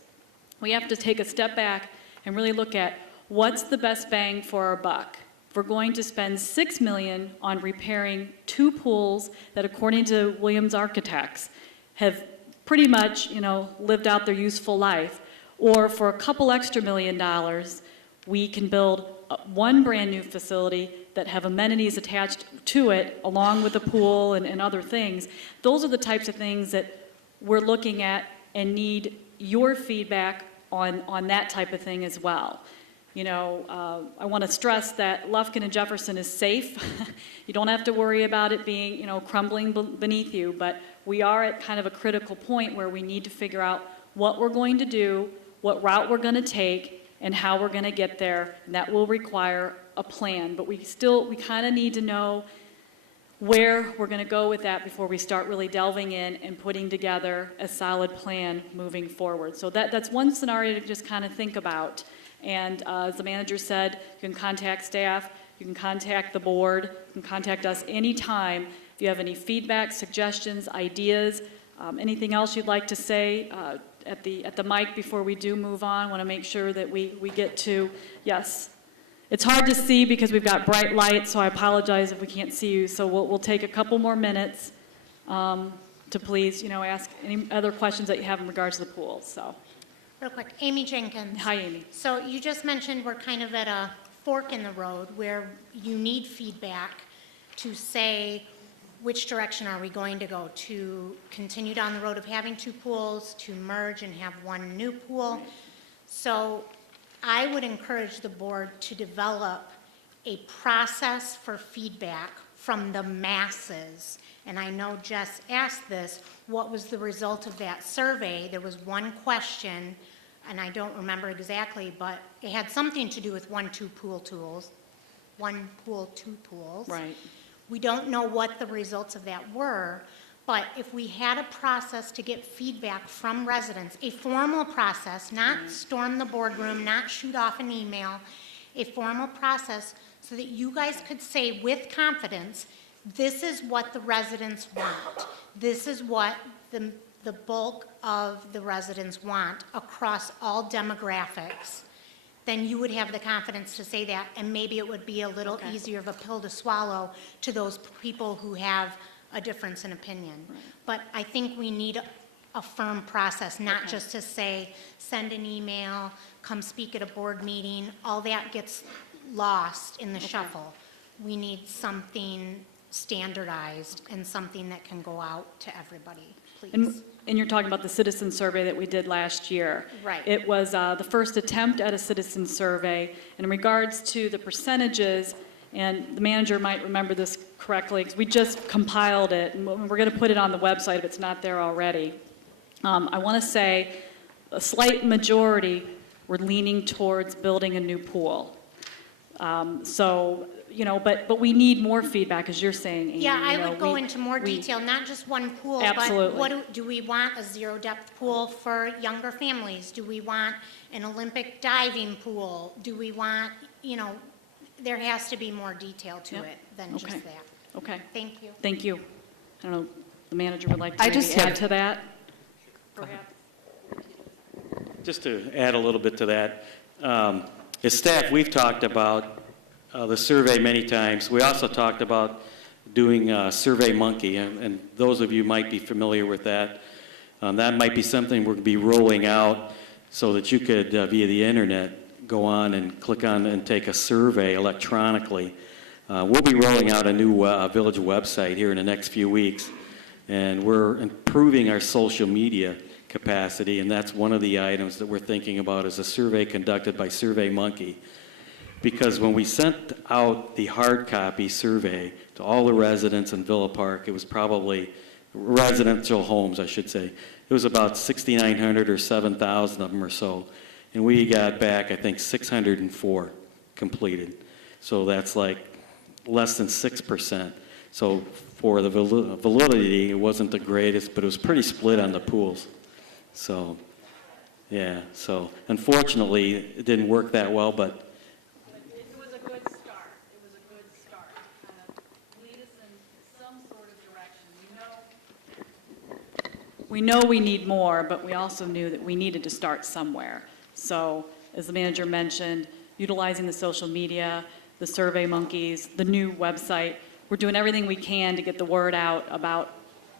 we have to take a step back and really look at what's the best bang for our buck. If we're going to spend $6 million on repairing 2 pools that, according to Williams Architects, have pretty much, lived out their useful life, or for a couple extra $1 million, we can build one brand new facility that have amenities attached to it, along with a pool and other things. Those are the types of things that we're looking at and need your feedback on that type of thing as well. I want to stress that Lufkin and Jefferson is safe. You don't have to worry about it being, crumbling beneath you, but we are at kind of a critical point where we need to figure out what we're going to do, what route we're going to take, and how we're going to get there. And that will require a plan, but we kind of need to know where we're going to go with that before we start really delving in and putting together a solid plan moving forward. So that's one scenario to just kind of think about. And as the manager said, you can contact staff, you can contact the board, you can contact us anytime if you have any feedback, suggestions, ideas, anything else you'd like to say at the mic before we do move on. I want to make sure that we get to, yes. It's hard to see because we've got bright lights, so I apologize if we can't see you. So we'll take a couple more minutes to please, ask any other questions that you have in regards to the pool. So, real quick, Amy Jenkins. Hi, Amy. So you just mentioned we're kind of at a fork in the road where you need feedback to say which direction are we going to go, to continue down the road of having 2 pools, to merge and have one new pool. So I would encourage the board to develop a process for feedback from the masses. And I know Jess asked this, what was the result of that survey? There was one question, and I don't remember exactly, but it had something to do with 1 pool, 2 pools. Right. We don't know what the results of that were, but if we had a process to get feedback from residents, a formal process, not storm the boardroom, not shoot off an email, a formal process so that you guys could say with confidence, this is what the residents want. This is what the bulk of the residents want across all demographics, then you would have the confidence to say that, and maybe it would be a little easier of a pill to swallow to those people who have a difference in opinion. But I think we need a firm process, not just to say, send an email, come speak at a board meeting, all that gets lost in the shuffle. We need something standardized and something that can go out to everybody, please. And you're talking about the citizen survey that we did last year. Right. It was the first attempt at a citizen survey. And in regards to the percentages, and the manager might remember this correctly, because we just compiled it, and we're going to put it on the website if it's not there already. I want to say a slight majority were leaning towards building a new pool. So, you know, but we need more feedback, as you're saying, Amy. Yeah, You I know, would go into more detail, not just one pool, but Absolutely. what do we want a zero-depth pool for younger families? Do we want an Olympic diving pool? Do we want, you know, there has to be more detail to Yep. it than Okay. just that. Okay, Thank you. thank you. I don't know, the manager would like to I maybe just add have- to that? Perhaps. Just to add a little bit to that, as staff, we've talked about the survey many times. We also talked about doing Survey Monkey, and those of you might be familiar with that. That might be something we're going to be rolling out so that you could, via the internet, go on and click on and take a survey electronically. We'll be rolling out a new village website here in the next few weeks, and we're improving our social media capacity, and that's one of the items that we're thinking about is a survey conducted by Survey Monkey. Because when we sent out the hard copy survey to all the residents in Villa Park, it was probably residential homes, I should say. It was about 6,900 or 7,000 of them or so. And we got back, I think, 604 completed. So that's like less than 6%. So for the validity, it wasn't the greatest, but it was pretty split on the pools. So, yeah, so unfortunately, it didn't work that well, but It was a good start. It was a good start. Kind of lead us in some sort of direction. We know we need more, but we also knew that we needed to start somewhere. So, as the manager mentioned, utilizing the social media, the Survey Monkeys, the new website, we're doing everything we can to get the word out about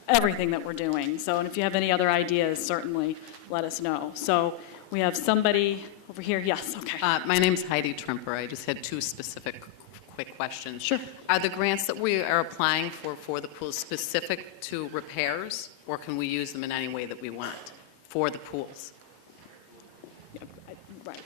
everything that we're doing. So, and if you have any other ideas, certainly let us know. So, we have somebody over here. Yes, okay. My name's Heidi Trimper. I just had two specific quick questions. Sure. Are the grants that we are applying for the pools specific to repairs, or can we use them in any way that we want for the pools? Right.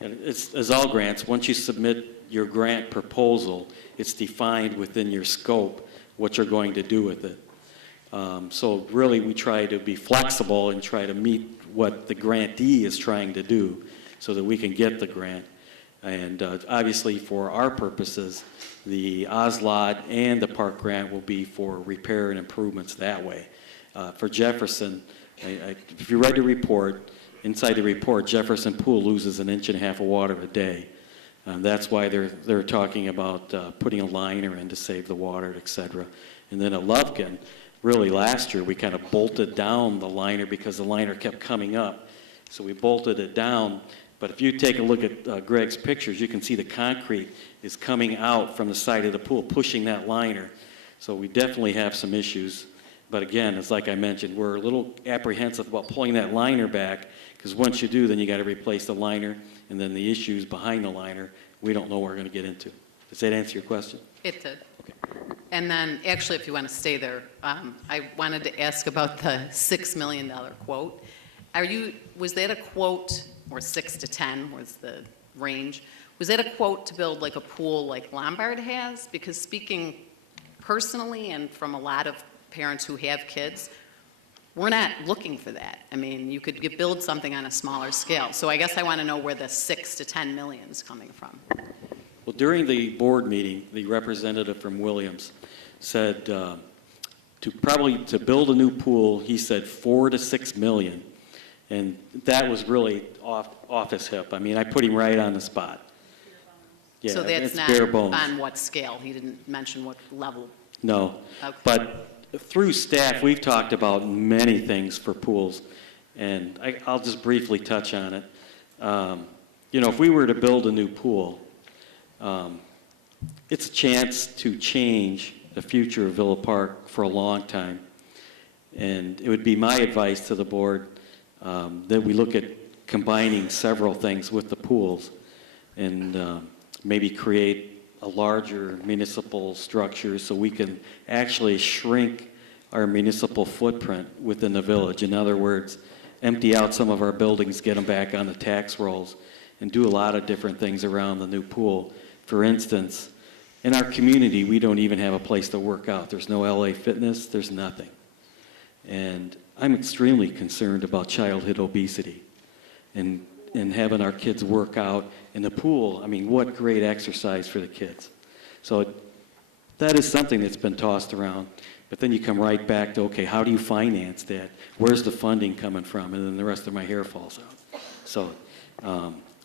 And it's, as all grants, once you submit your grant proposal, it's defined within your scope what you're going to do with it. So really, we try to be flexible and try to meet what the grantee is trying to do so that we can get the grant. And obviously, for our purposes, the OSLOD and the park grant will be for repair and improvements that way. For Jefferson, if you read the report, inside the report, Jefferson Pool loses 1.5 inches of water a day. That's why they're talking about putting a liner in to save the water, et cetera. And then at Lovekin, really last year, we kind of bolted down the liner because the liner kept coming up. So we bolted it down. But if you take a look at Greg's pictures, you can see the concrete is coming out from the side of the pool, pushing that liner. So we definitely have some issues. But again, it's like I mentioned, we're a little apprehensive about pulling that liner back, because once you do, then you got to replace the liner, and then the issues behind the liner, we don't know what we're going to get into. Does that answer your question? It did. And then, actually, if you want to stay there, I wanted to ask about the $6 million quote. Was that a quote, or 6 to 10 was the range? Was that a quote to build like a pool like Lombard has? Because speaking personally and from a lot of parents who have kids, we're not looking for that. I mean, you could build something on a smaller scale. So I guess I want to know where the 6 to 10 million is coming from. Well, during the board meeting, the representative from Williams said to build a new pool, he said 4 to 6 million. And that was really off his hip. I mean, I put him right on the spot. Yeah, So that's it's not bare bones. on what scale? He didn't mention what level. No. Okay. But through staff, we've talked about many things for pools, and I'll just briefly touch on it. You know, if we were to build a new pool, it's a chance to change the future of Villa Park for a long time. And it would be my advice to the board that we look at combining several things with the pools and maybe create a larger municipal structure so we can actually shrink our municipal footprint within the village. In other words, empty out some of our buildings, get them back on the tax rolls, and do a lot of different things around the new pool. For instance, in our community, we don't even have a place to work out. There's no LA Fitness, there's nothing. And I'm extremely concerned about childhood obesity and having our kids work out in the pool. I mean, what great exercise for the kids. So that is something that's been tossed around. But then you come right back to, okay, how do you finance that? Where's the funding coming from? And then the rest of my hair falls out. So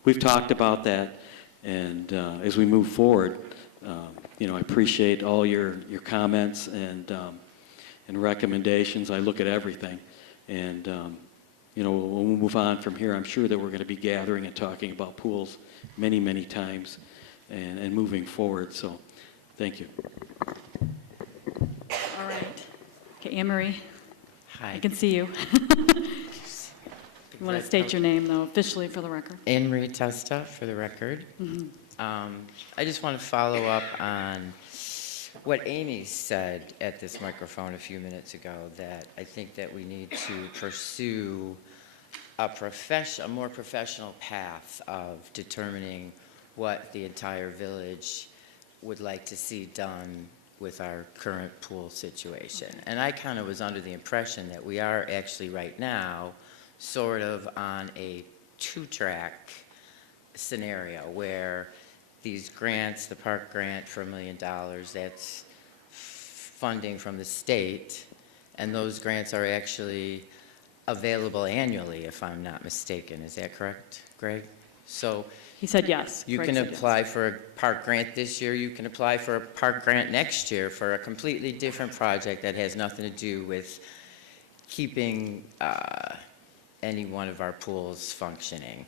we've talked about that. And as we move forward, you know, I appreciate all your comments and recommendations. I look at everything. And, you know, when we move on from here, I'm sure that we're going to be gathering and talking about pools many, many times and moving forward. So thank you. All right. Okay, Anne Marie, Hi. I can see you. You want to state your name, though, officially for the record? Anne Marie Testa, for the record. I just want to follow up on what Amy said at this microphone a few minutes ago, that I think that we need to pursue a more professional path of determining what the entire village would like to see done with our current pool situation. And I kind of was under the impression that we are actually right now sort of on a two-track scenario where these grants, the park grant for $1 million, that's funding from the state, and those grants are actually available annually, if I'm not mistaken. Is that correct, Greg? So He said yes. you Greg can said yes. apply for a park grant this year, you can apply for a park grant next year for a completely different project that has nothing to do with keeping any one of our pools functioning.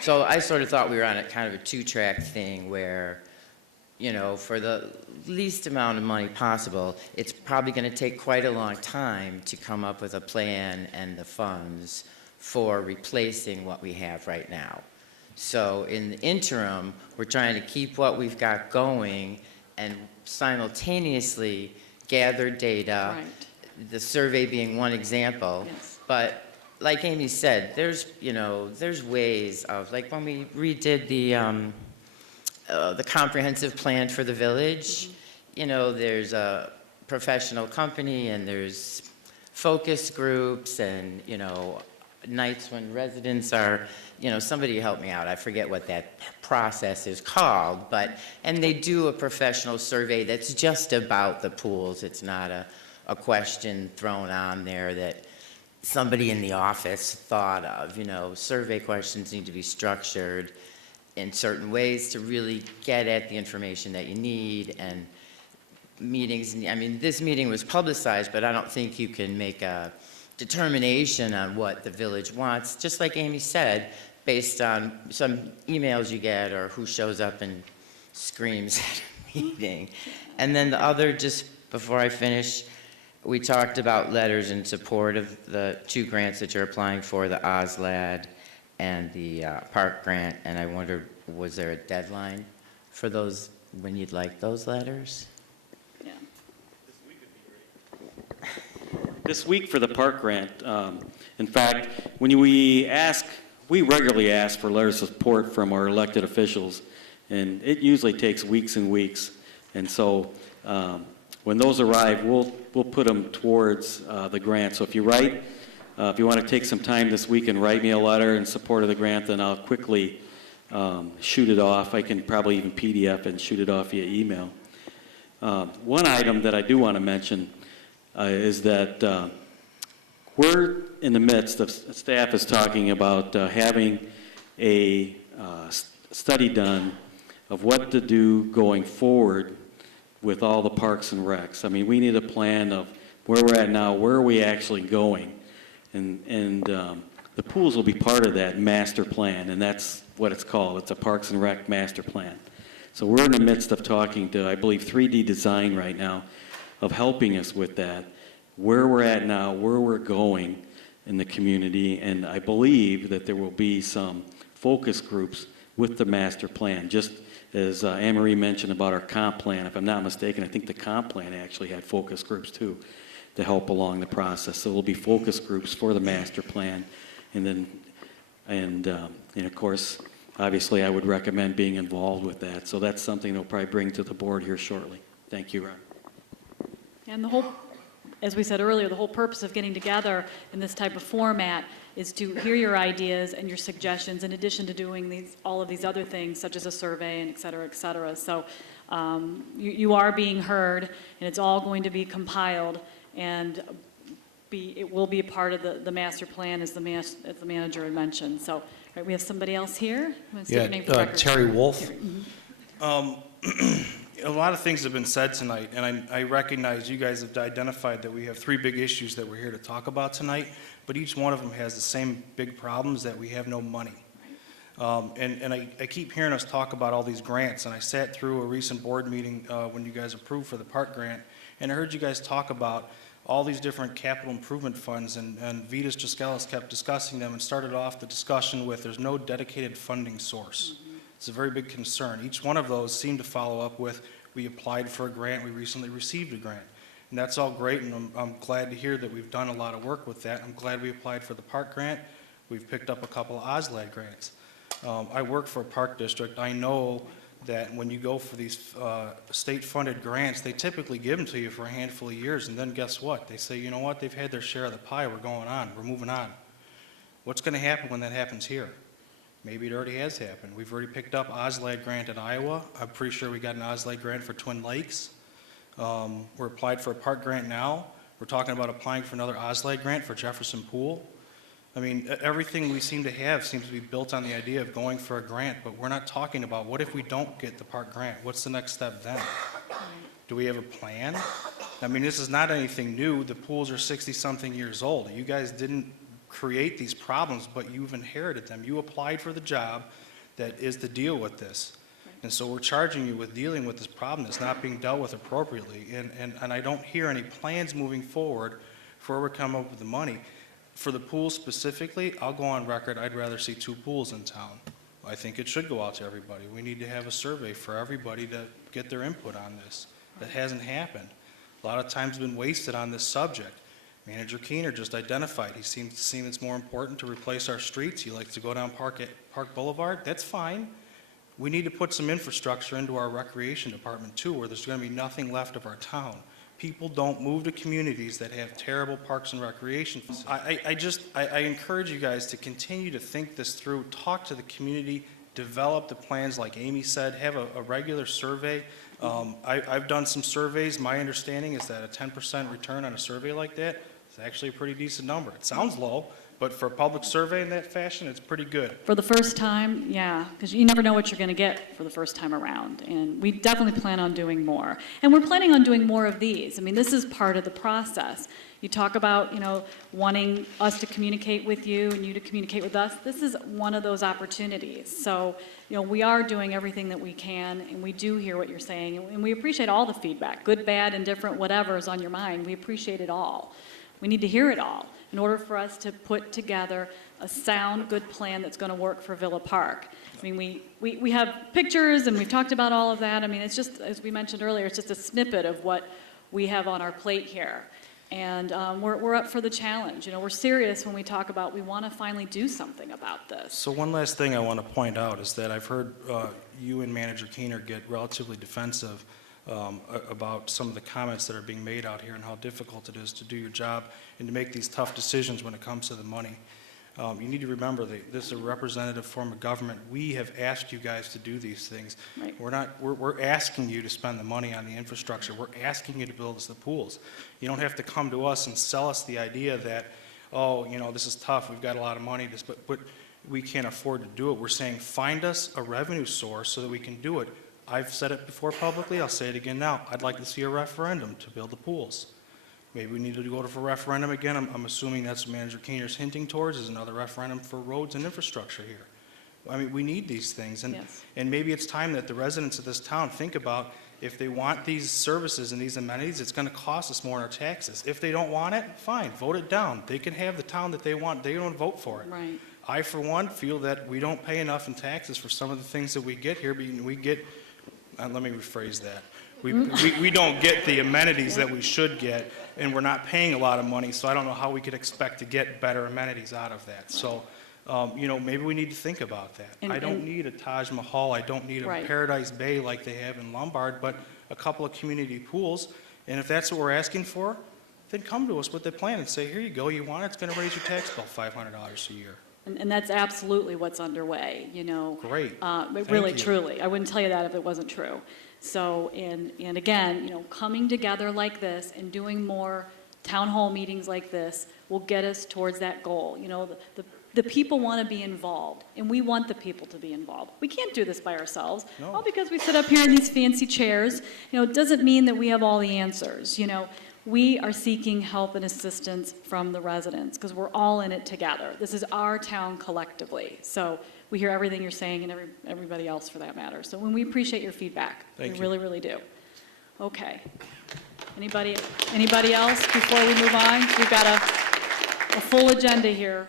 So I sort of thought we were on a kind of a two-track thing where, you know, for the least amount of money possible, it's probably going to take quite a long time to come up with a plan and the funds for replacing what we have right now. So in the interim, we're trying to keep what we've got going and simultaneously gather data, Right. the survey being one example. Yes. But like Amy said, there's ways of, like when we redid the comprehensive plan for the village, you know, there's a professional company and there's focus groups and, you know, nights when residents are, you know, somebody help me out, I forget what that process is called, and they do a professional survey that's just about the pools. It's not a question thrown on there that somebody in the office thought of. You know, survey questions need to be structured in certain ways to really get at the information that you need. And meetings, I mean, this meeting was publicized, but I don't think you can make a determination on what the village wants, just like Amy said, based on some emails you get or who shows up and screams at a meeting. And then the other, just before I finish, we talked about letters in support of the two grants that you're applying for, the OSLAD and the park grant, and I wondered, was there a deadline for those, when you'd like those letters? Yeah. This week for the park grant, in fact, when we regularly ask for letters of support from our elected officials, and it usually takes weeks and weeks. And so when those arrive, we'll put them towards the grant. So if you write, if you want to take some time this week and write me a letter in support of the grant, then I'll quickly shoot it off. I can probably even PDF and shoot it off via email. One item that I do want to mention is that we're in the midst of, staff is talking about having a study done of what to do going forward with all the parks and recs. I mean, we need a plan of where we're at now, where are we actually going? And the pools will be part of that master plan, and that's what it's called. It's a Parks and Rec master plan. So we're in the midst of talking to, I believe, 3D Design right now, of helping us with that, where we're at now, where we're going in the community, and I believe that there will be some focus groups with the master plan, just as Anne Marie mentioned about our comp plan. If I'm not mistaken, I think the comp plan actually had focus groups too to help along the process. So there'll be focus groups for the master plan, and of course, obviously, I would recommend being involved with that. So that's something they'll probably bring to the board here shortly. Thank you, Ron. And the whole, as we said earlier, the whole purpose of getting together in this type of format is to hear your ideas and your suggestions in addition to doing all of these other things, such as a survey and et cetera, et cetera. So you are being heard, and it's all going to be compiled, and it will be a part of the master plan, as the manager had mentioned. So, right, we have somebody else here. Yeah, Terry Wolf. Terry, mhm. A lot of things have been said tonight, and I recognize you guys have identified that we have 3 big issues that we're here to talk about tonight, but each one of them has the same big problems, that we have no money. And I keep hearing us talk about all these grants, and I sat through a recent board meeting when you guys approved for the park grant, and I heard you guys talk about all these different capital improvement funds, and Vitas Jaskelis kept discussing them and started off the discussion with there's no dedicated funding source. It's a very big concern. Each one of those seemed to follow up with, we applied for a grant, we recently received a grant. And that's all great, and I'm glad to hear that we've done a lot of work with that. I'm glad we applied for the park grant. We've picked up a couple of OSLAD grants. I work for a park district. I know that when you go for these state-funded grants, they typically give them to you for a handful of years, and then guess what? They say, you know what, they've had their share of the pie, we're going on, we're moving on. What's going to happen when that happens here? Maybe it already has happened. We've already picked up OSLAD grant in Iowa. I'm pretty sure we got an OSLAD grant for Twin Lakes. We're applied for a park grant now. We're talking about applying for another OSLAD grant for Jefferson Pool. I mean, everything we seem to have seems to be built on the idea of going for a grant, but we're not talking about what if we don't get the park grant? What's the next step then? Do we have a plan? I mean, this is not anything new. The pools are 60-something years old. You guys didn't create these problems, but you've inherited them. You applied for the job that is to deal with this. And so we're charging you with dealing with this problem that's not being dealt with appropriately. And I don't hear any plans moving forward for where we come up with the money. For the pool specifically, I'll go on record, I'd rather see 2 pools in town. I think it should go out to everybody. We need to have a survey for everybody to get their input on this. That hasn't happened. A lot of time's been wasted on this subject. Manager Keener just identified, he seems to see it's more important to replace our streets. He likes to go down Park Boulevard. That's fine. We need to put some infrastructure into our recreation department too, where there's going to be nothing left of our town. People don't move to communities that have terrible parks and recreation. I encourage you guys to continue to think this through, talk to the community, develop the plans like Amy said, have a regular survey. I've done some surveys. My understanding is that a 10% return on a survey like that is actually a pretty decent number. It sounds low, but for a public survey in that fashion, it's pretty good. For the first time, yeah, because you never know what you're going to get for the first time around. And we definitely plan on doing more. And we're planning on doing more of these. I mean, this is part of the process. You talk about, wanting us to communicate with you and you to communicate with us. This is one of those opportunities. So, we are doing everything that we can, and we do hear what you're saying. And we appreciate all the feedback, good, bad, indifferent, whatever is on your mind. We appreciate it all. We need to hear it all in order for us to put together a sound, good plan that's going to work for Villa Park. I mean, we have pictures, and we've talked about all of that. I mean, it's just, as we mentioned earlier, it's just a snippet of what we have on our plate here. And we're up for the challenge. We're serious when we talk about we want to finally do something about this. So one last thing I want to point out is that I've heard you and Manager Keener get relatively defensive about some of the comments that are being made out here and how difficult it is to do your job and to make these tough decisions when it comes to the money. You need to remember that this is a representative form of government. We have asked you guys to do these things. Right. We're asking you to spend the money on the infrastructure. We're asking you to build us the pools. You don't have to come to us and sell us the idea that oh, you know, this is tough, we've got a lot of money, but we can't afford to do it. We're saying, find us a revenue source so that we can do it. I've said it before publicly, I'll say it again now. I'd like to see a referendum to build the pools. Maybe we need to go for a referendum again. I'm assuming that's what Manager Keener's hinting towards, is another referendum for roads and infrastructure here. I mean, we need these things, Yes. and maybe it's time that the residents of this town think about, if they want these services and these amenities, it's gonna cost us more in our taxes. If they don't want it, fine, vote it down. They can have the town that they want, they don't vote for it. Right. I, for one, feel that we don't pay enough in taxes for some of the things that we get here, but we get, let me rephrase that. We don't get the amenities that we should get, and we're not paying a lot of money, so I don't know how we could expect to get better amenities out of that. So, you know, maybe we need to think about that. I don't need a Taj Mahal, I don't need a Right. Paradise Bay like they have in Lombard, but a couple of community pools, and if that's what we're asking for, then come to us with the plan and say, here you go, you want it, it's gonna raise your tax bill $500 a year. And that's absolutely what's underway, you know. Great. But Thank really, you. truly, I wouldn't tell you that if it wasn't true. So, and again, you know, coming together like this and doing more town hall meetings like this will get us towards that goal. You know, the people want to be involved, and we want the people to be involved. We can't do this by ourselves. No. All because we sit up here in these fancy chairs, you know, it doesn't mean that we have all the answers, you know. We are seeking help and assistance from the residents, because we're all in it together. This is our town collectively. So we hear everything you're saying, and everybody else for that matter. So when we appreciate your feedback. Thank We you. really, really do. Okay. Anybody else before we move on? We've got a full agenda here.